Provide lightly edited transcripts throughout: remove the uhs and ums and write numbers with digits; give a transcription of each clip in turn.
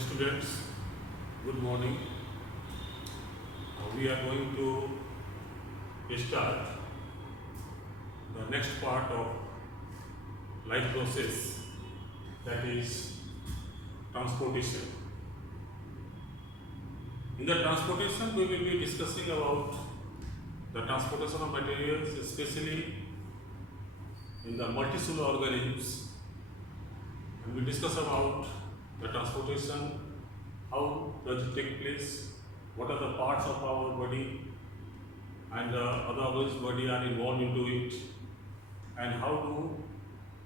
Dear students, good morning. We are going to start the next part of life process, that is transportation. In the transportation, we will be discussing about the transportation of materials, especially in the multicellular organisms, and we discuss about the transportation, how does it take place, what are the parts of our body and other organisms' body are involved into it, and how do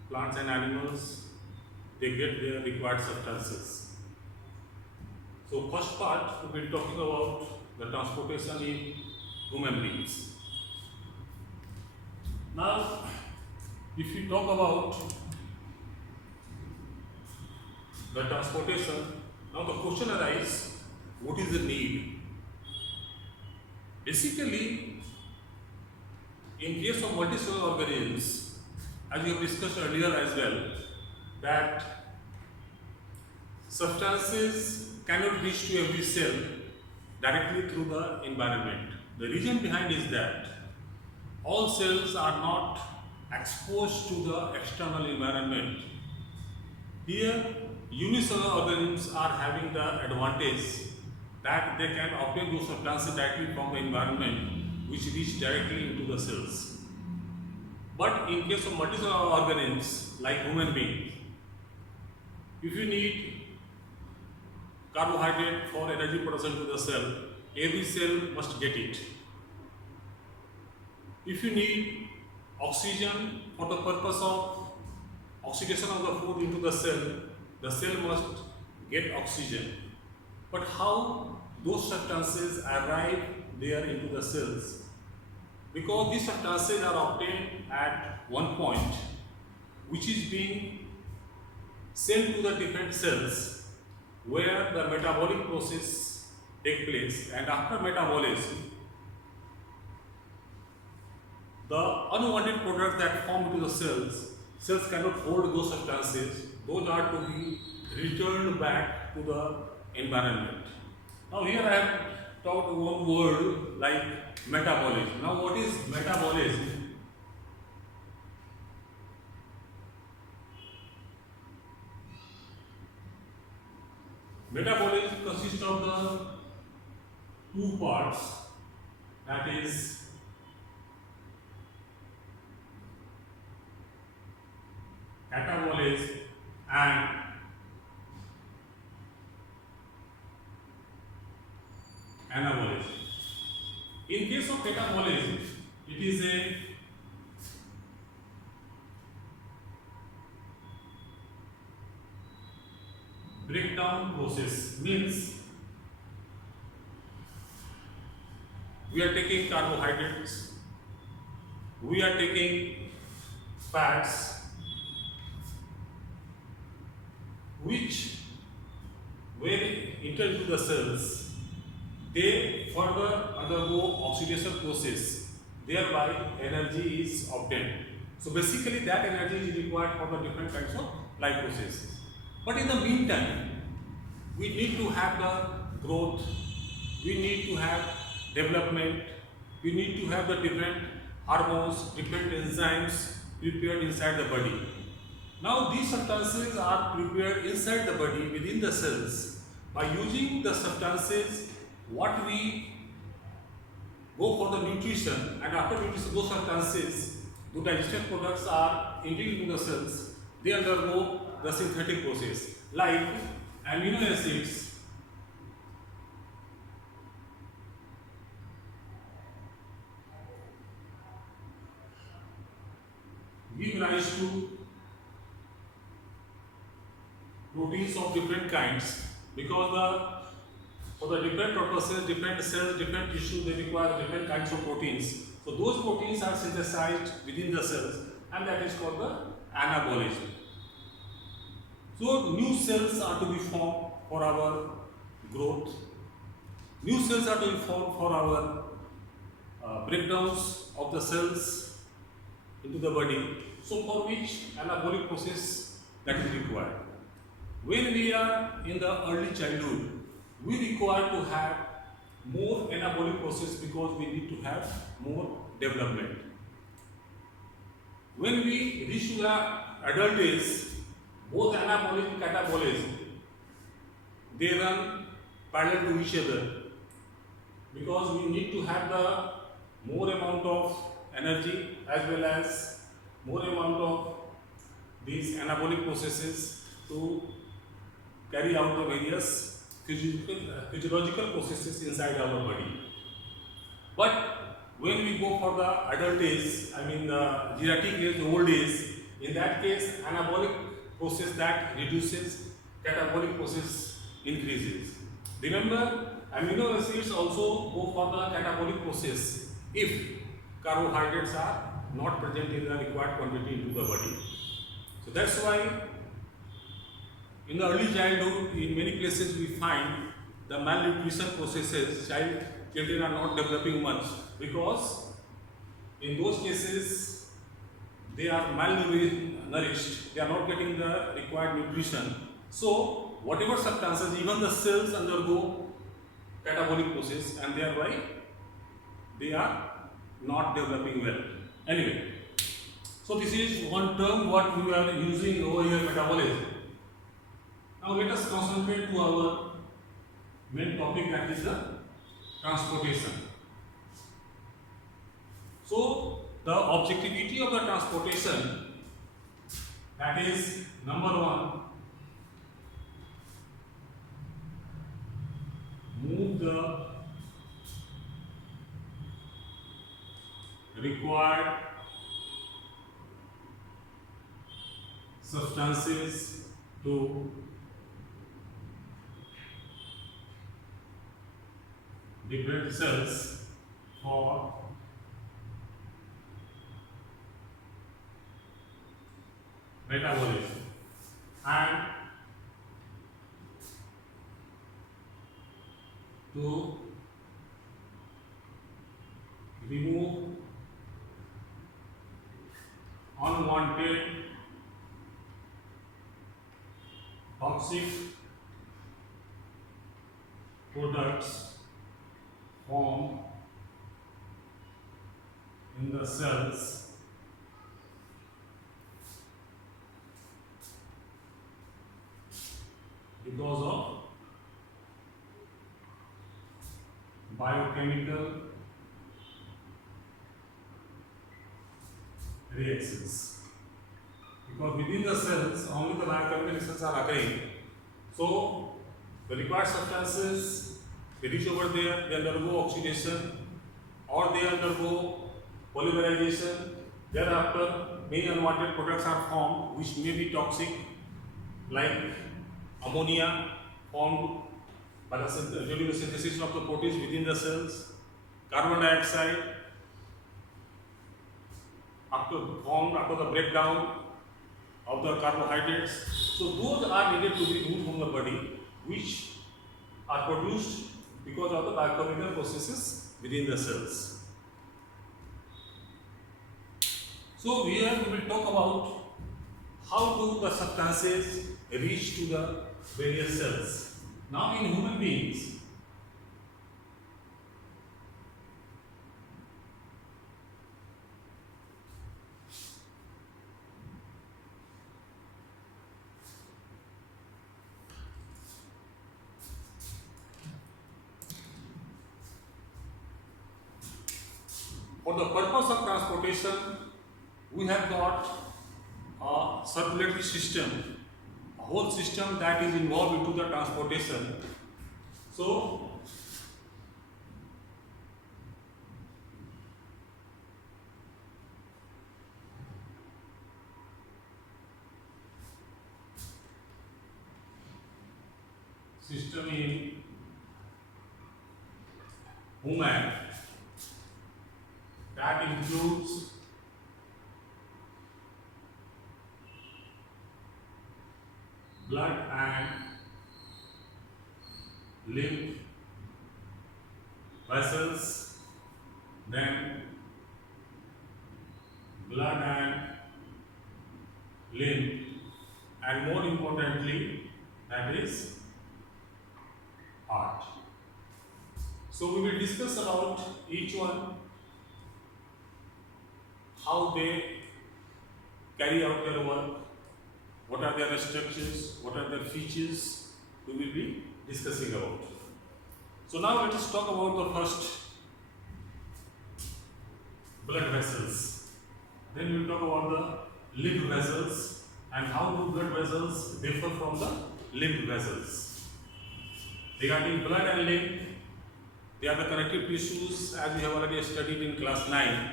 plants and animals they get their required substances. So first part we will be talking about the transportation in human beings. Now, if we talk about the transportation, now the question arises, what is the need? Basically, in case of multicellular organisms, as we have discussed earlier as well, that substances cannot reach to every cell directly through the environment. The reason behind is that all cells are not exposed to the external environment. Here, unicellular organisms are having the advantage that they can obtain those substances directly from the environment which reach directly into the cells. But in case of multicellular organisms like human beings, if you need carbohydrate for energy production to the cell, every cell must get it. If you need oxygen for the purpose of oxidation of the food into the cell must get oxygen. But how those substances arrive there into the cells? Because these substances are obtained at one point, which is being sent to the different cells where the metabolic process take place, and after metabolism, the unwanted products that form into the cells cannot hold those substances. Those are to be returned back to the environment. Now here I have talked one word like metabolism. Now what is metabolism? Metabolism consists of the two parts, that is catabolism and anabolism. In case of catabolism, it is a breakdown process, means we are taking carbohydrates, we are taking fats, which when enter into the cells, they further undergo oxidation process, thereby energy is obtained. So basically that energy is required for the different kinds of life processes. But in the meantime, we need to have the growth, we need to have development, we need to have the different hormones, different enzymes prepared inside the body. Now these substances are prepared inside the body within the cells. By using the substances what we go for the nutrition, and after nutrition those substances, the digested products are entering into the cells, they undergo the synthetic process like amino acids, give rise to proteins of different kinds, because for the different purposes, different cells, different tissues, they require different kinds of proteins. So those proteins are synthesized within the cells, and that is called the anabolism. So new cells are to be formed for our growth. New cells are to be formed for our breakdowns of the cells into the body. So for which anabolic process that is required. when we are in the early childhood, we require to have more anabolic process because we need to have more development. When we reach to the adult age, both anabolic and catabolic, they run parallel to each other because we need to have the more amount of energy as well as more amount of these anabolic processes to carry out the various physiological processes inside our body. But when we go for the adult age, I mean the geriatric age, old age, in that case anabolic process that reduces, catabolic process increases. Remember, amino acids also go for the catabolic process if carbohydrates are not present in the required quantity into the body. So that's why in the early childhood, in many places we find the malnutrition processes, children are not developing much because in those cases they are malnourished, they are not getting the required nutrition. So whatever substances, even the cells undergo catabolic process and thereby they are not developing well. Anyway, so this is one term what we are using over here, metabolism. Now let us concentrate to our main topic, that is the transportation. So the objectivity of the transportation, that is number one, move the required substances to different cells for metabolism and to remove unwanted toxic products formed in the cells because of biochemical reactions. Because within the cells only the biochemical reactions are occurring. So the required substances, they reach over there, they undergo oxidation or they undergo polymerization. Thereafter, many unwanted products are formed which may be toxic, like ammonia formed by during the synthesis of the proteins within the cells, carbon dioxide formed after the breakdown of the carbohydrates. So those are needed to be removed from the body, which are produced because of the biochemical processes within the cells. So here we will talk about how do the substances reach to the various cells. Now in human beings, for the purpose of transportation, we have got a circulatory system, a whole system that is involved into the transportation. So, system in human that includes blood and lymph vessels, then blood and lymph, and more importantly that is heart. So we will discuss about each one, how they carry out their work, what are their structures, what are their features, we will be discussing about. So now let us talk about the first, blood vessels. Then we will talk about the lymph vessels and how do blood vessels differ from the lymph vessels. Regarding blood and lymph, they are the connective tissues as we have already studied in class 9.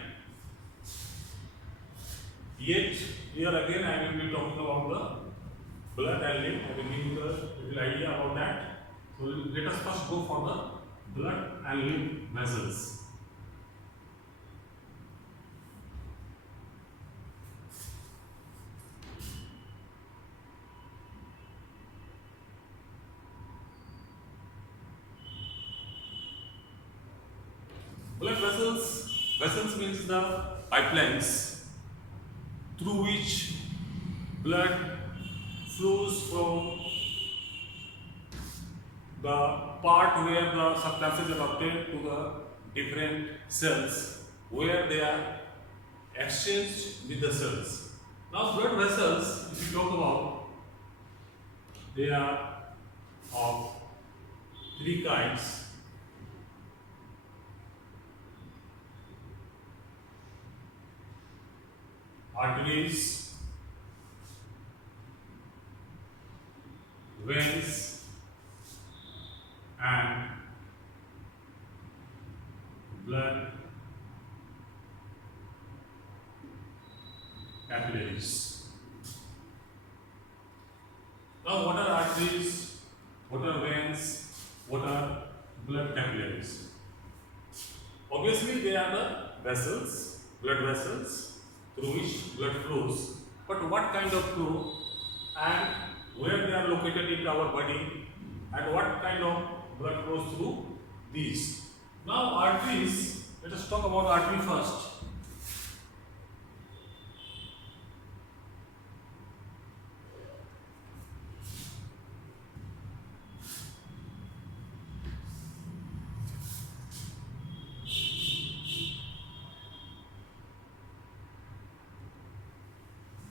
Yet, here again I will be talking about the blood and lymph. I will give you the little idea about that. So let us first go for the blood and lymph vessels. Blood vessels means the pipelines through which blood flows from the part where the substances are obtained to the different cells where they are exchanged with the cells. Now blood vessels, if you talk about, they are of three kinds. Arteries, veins, and blood capillaries. Now, what are arteries? What are veins? What are blood capillaries? Obviously, they are the vessels, blood vessels, through which blood flows. But what kind of flow and where they are located in our body and what kind of blood flows through these. Now arteries, let us talk about artery first.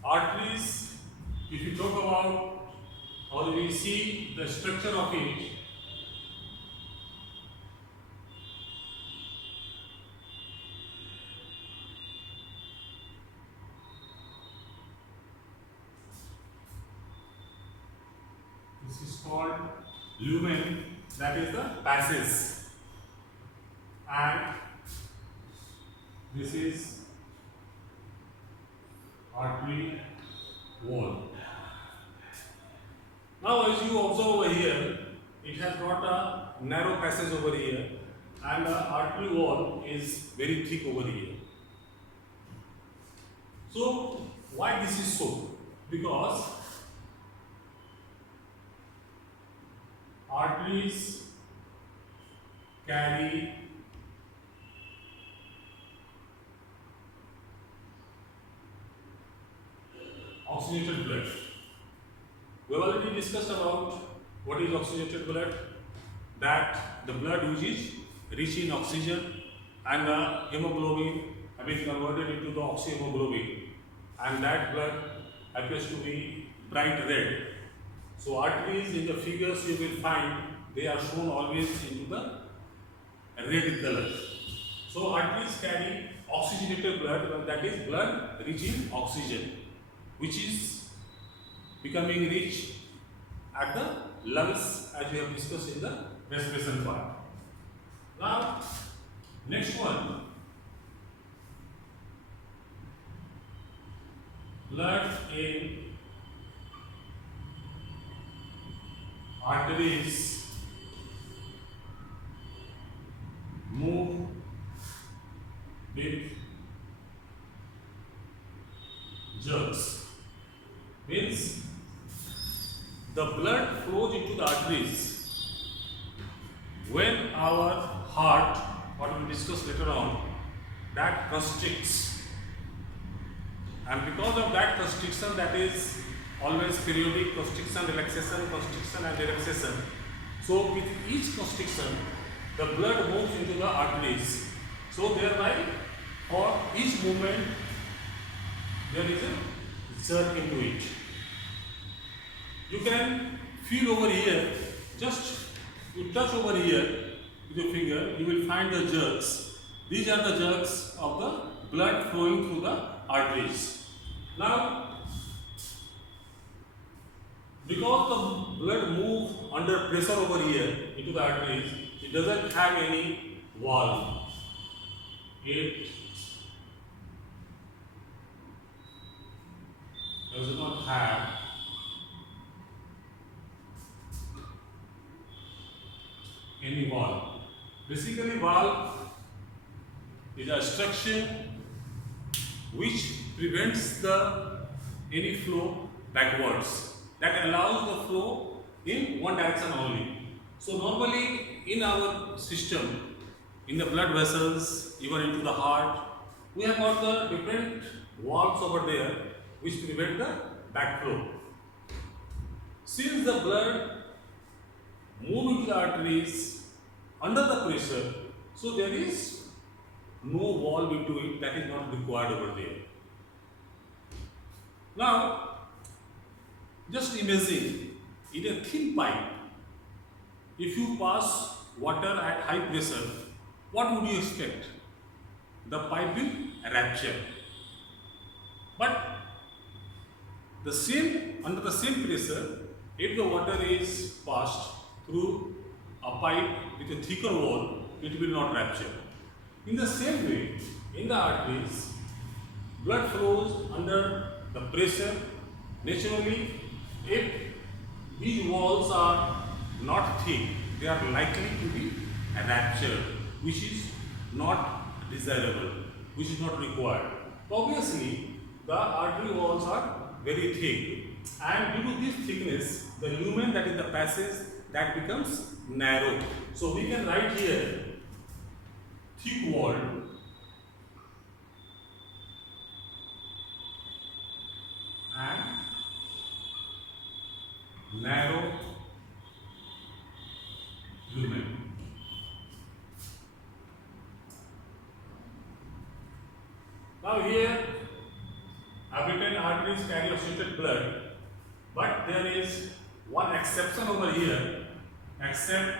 Arteries, if you talk about or we see the structure of it, this is called lumen, that is the passage, and this is artery wall. Now as you observe over here, it has got a narrow passage over here and the artery wall is very thick over here. So why this is so? Because arteries carry oxygenated blood. We have already discussed about what is oxygenated blood, that the blood which is rich in oxygen and the hemoglobin have been converted into the oxyhemoglobin and that blood appears to be bright red. So arteries in the figures you will find they are shown always into the red color. So arteries carry oxygenated blood, that is blood rich in oxygen, which is becoming rich at the lungs as we have discussed in the respiration part. Now, next one, blood in arteries move with jerks. Means the blood flows into the arteries when our heart, what we will discuss later on, that constricts, and because of that constriction, that is always periodic constriction, relaxation and relaxation. So with each constriction, the blood moves into the arteries. So thereby, for each movement, there is a jerk into it. You can feel over here, just you touch over here with your finger, you will find the jerks. These are the jerks of the blood flowing through the arteries. Now, because the blood moves under pressure over here into the arteries, it doesn't have any valve. It does not have any valve. Basically, valve is a structure which prevents the any flow backwards, that allows the flow in one direction only. So normally in our system, in the blood vessels, even into the heart, we have got the different valves over there which prevent the backflow. Since the blood moves into the arteries under the pressure, so there is no valve into it, that is not required over there. Now, just imagine in a thin pipe, if you pass water at high pressure, what would you expect? The pipe will rupture. But the same, under the same pressure, if the water is passed through a pipe with a thicker wall, it will not rupture. In the same way, in the arteries, blood flows under the pressure. Naturally, if these walls are not thick, they are likely to be ruptured, which is not desirable, which is not required. Obviously, the artery walls are very thick, and due to this thickness, the lumen, that is the passage, that becomes narrow. So we can write here thick wall and narrow lumen. Now here, I've written arteries carry oxygenated blood, but there is one exception over here, except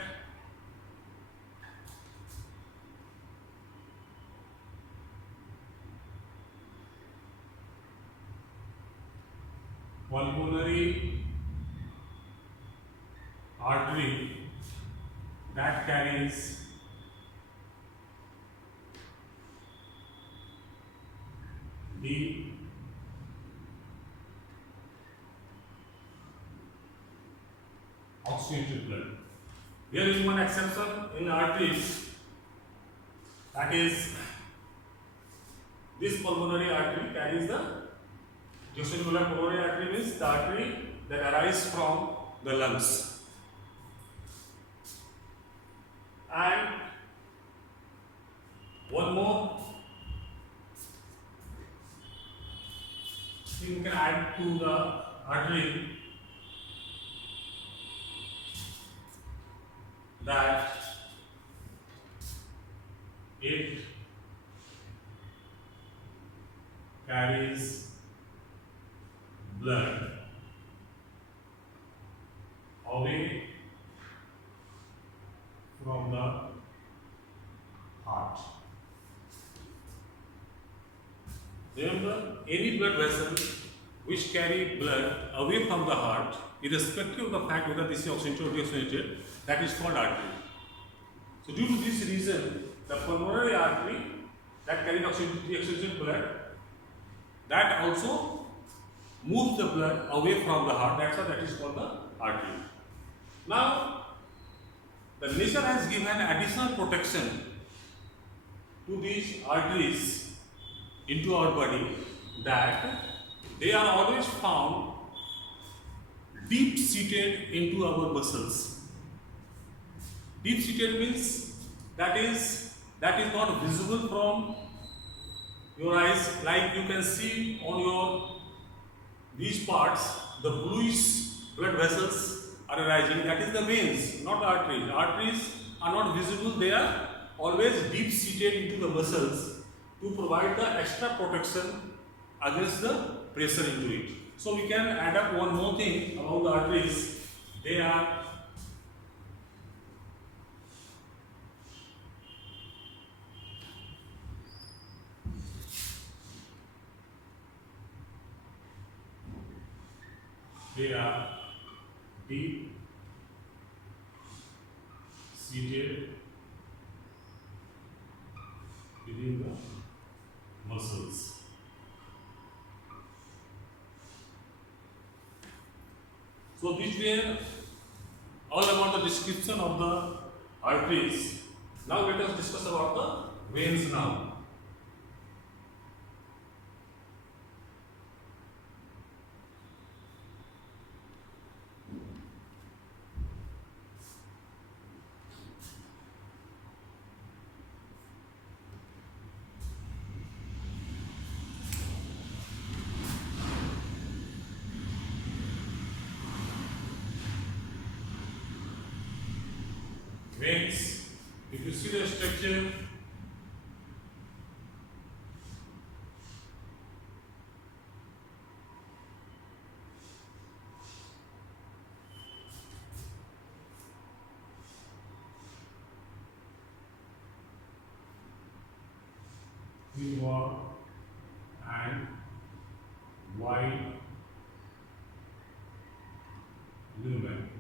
pulmonary artery that carries the oxygenated blood. There is one exception in arteries, that is this pulmonary artery carries the juxtapolar pulmonary artery, means the artery that arises from the lungs. And one more thing you can add to the artery, that it carries blood away from the heart. Remember, any blood vessel which carry blood away from the heart, irrespective of the fact whether this is oxygenated or deoxygenated, that is called artery. So due to this reason, the pulmonary artery that carries oxygenated blood, that also moves the blood away from the heart. That's why that is called the artery. Now, the nature has given additional protection to these arteries into our body, that they are always found deep seated into our muscles. Deep seated means that is not visible from your eyes, like you can see on your these parts, the bluish blood vessels are arising. That is the veins, not the arteries. Arteries are not visible. They are always deep seated into the muscles to provide the extra protection against the pressure into it. So we can add up one more thing about the arteries. They are deep seated within the muscles. So these were all about the description of the arteries. Now let us discuss about the veins now. Veins, if you see the structure, inward and wide lumen.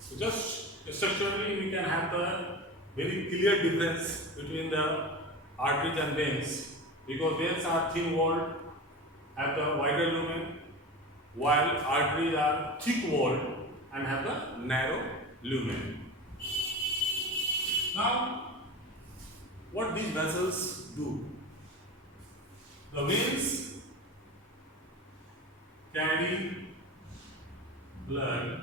So just structurally we can have the very clear difference between the arteries and veins, because veins are thin walled, have the wider lumen, while arteries are thick walled and have the narrow lumen. Now, what these vessels do? The veins carry blood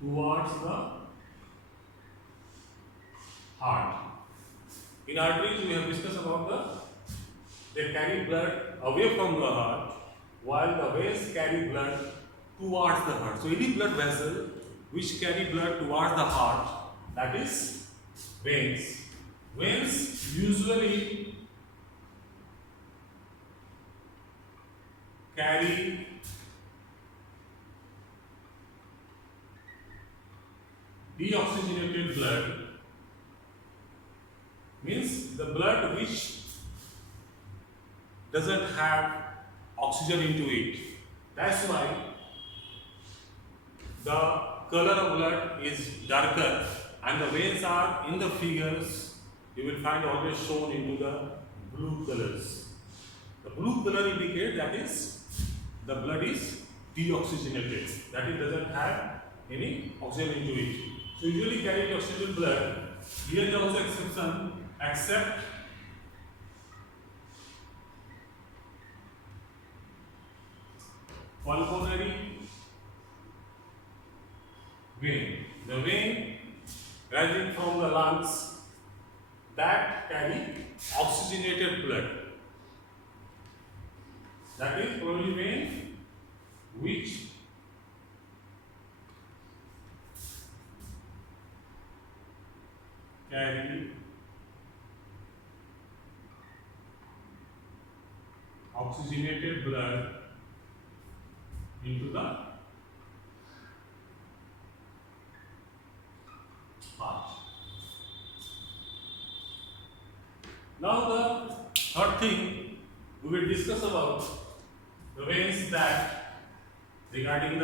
towards the heart. In arteries, we have discussed about they carry blood away from the heart, while the veins carry blood towards the heart. So any blood vessel which carry blood towards the heart, that is veins. Veins usually carry deoxygenated blood, means the blood which doesn't have oxygen into it. That's why the color of blood is darker, and the veins are in the figures, you will find always shown into the blue colors. The blue color indicates that is the blood is deoxygenated, that it doesn't have any oxygen into it. So usually carry deoxygenated blood. Here there was exception, except pulmonary vein. The vein rising from the lungs that carry oxygenated blood. That is pulmonary vein which carry oxygenated blood into the heart. Now the third thing we will discuss about the veins, that regarding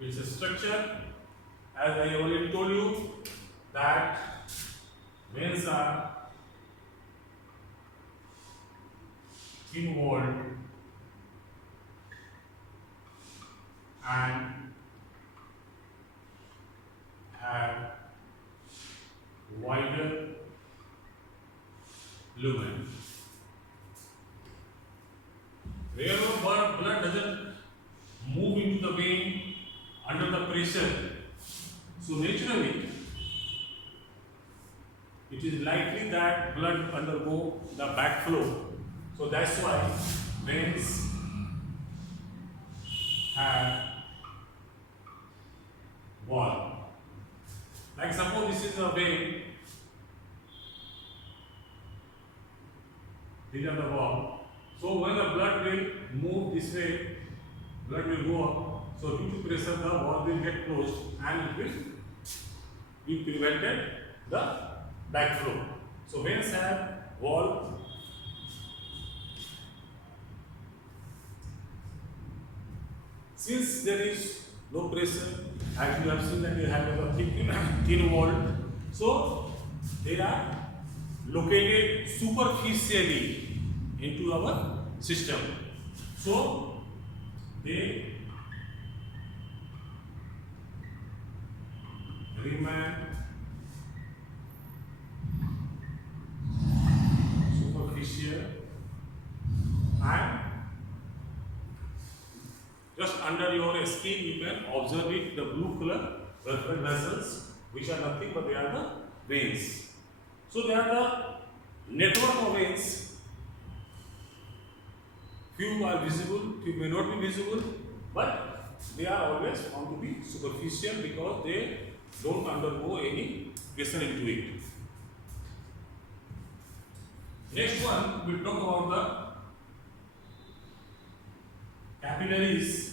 its structure. As I already told you that veins are thin walled and have wider lumen. Wherever blood doesn't move into the vein under the pressure, so naturally it is likely that let blood undergo the backflow. So that's why veins have wall. Like suppose this is a vein, these are the wall. So when the blood will move this way, blood will go up. So due to pressure, the wall will get closed and it will be prevented the backflow. So veins have wall. Since there is low pressure, as you have seen that you have a thin wall, so they are located superficially into our system. So they remain superficial and just under your skin you can observe it, the blue color blood vessels, which are nothing but they are the veins. So they are the network of veins. Few are visible, few may not be visible, but they are always found to be superficial because they don't undergo any pressure into it. Next one, we will talk about the capillaries.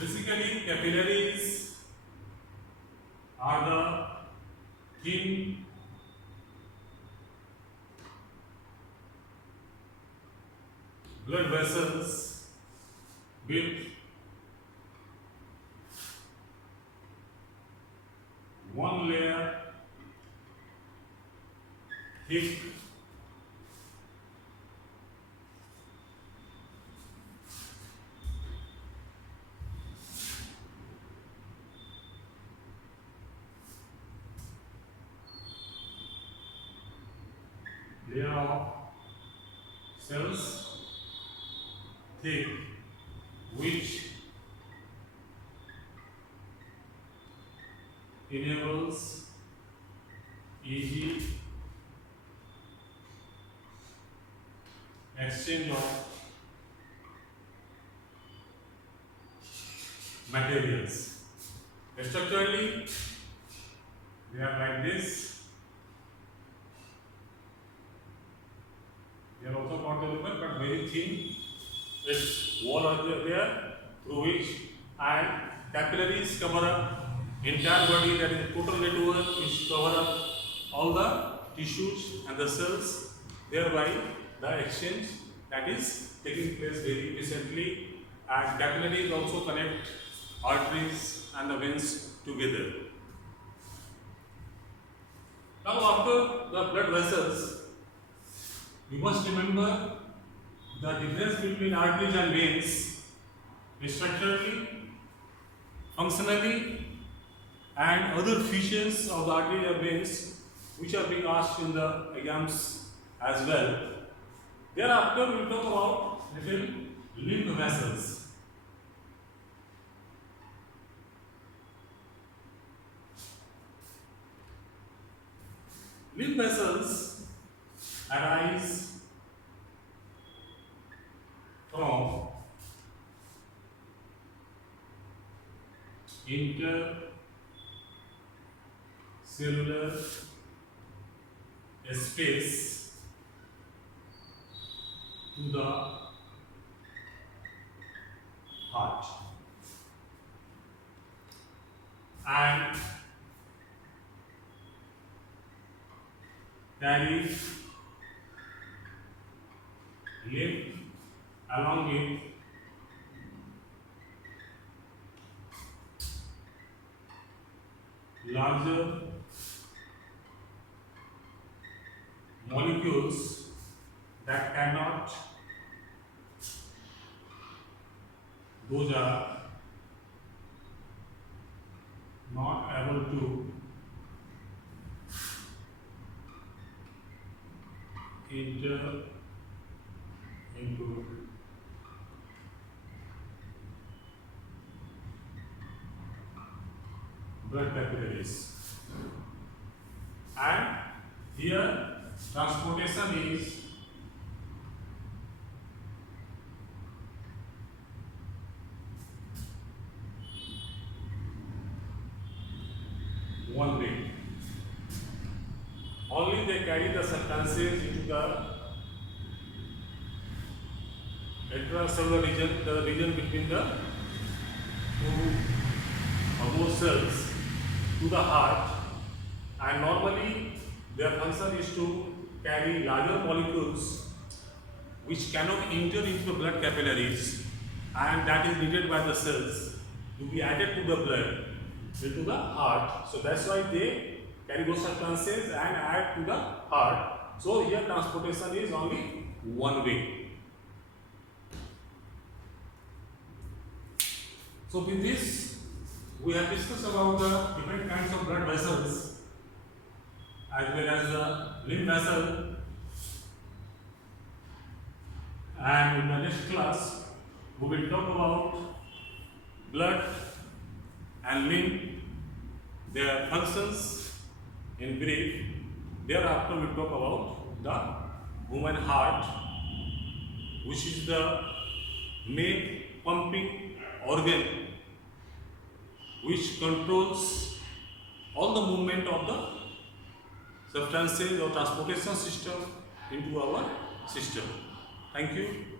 Basically, capillaries are the thin blood vessels with one layer thick layer of cells thick which enables easy exchange of materials. Structurally, they are like this. They are also convoluted but very thin. Its wall are there through which and capillaries cover up entire body, that is total network which cover up all the tissues and the cells, thereby the exchange that is taking place very efficiently, and capillaries also connect arteries and the veins together. Now after the blood vessels, you must remember the difference between arteries and veins structurally, functionally, and other features of the arteries and veins which are being asked in the exams as well. Thereafter, we will talk about little lymph vessels. Lymph vessels arise from intercellular space to the heart and carry lymph along with larger molecules that cannot, those are not able to enter into blood capillaries. And here transportation is one way. Only they carry the substances into the intracellular region, the region between the two or more cells, to the heart, and normally their function is to carry larger molecules which cannot enter into the blood capillaries, and that is needed by the cells to be added to the blood into the heart. So that's why they carry those substances and add to the heart. So here transportation is only one way. So with this, we have discussed about the different kinds of blood vessels as well as the lymph vessel, and in the next class we will talk about blood and lymph, their functions in brief. Thereafter we talk about the human heart, which is the main pumping organ which controls all the movement of the substances or transportation system into our system. Thank you.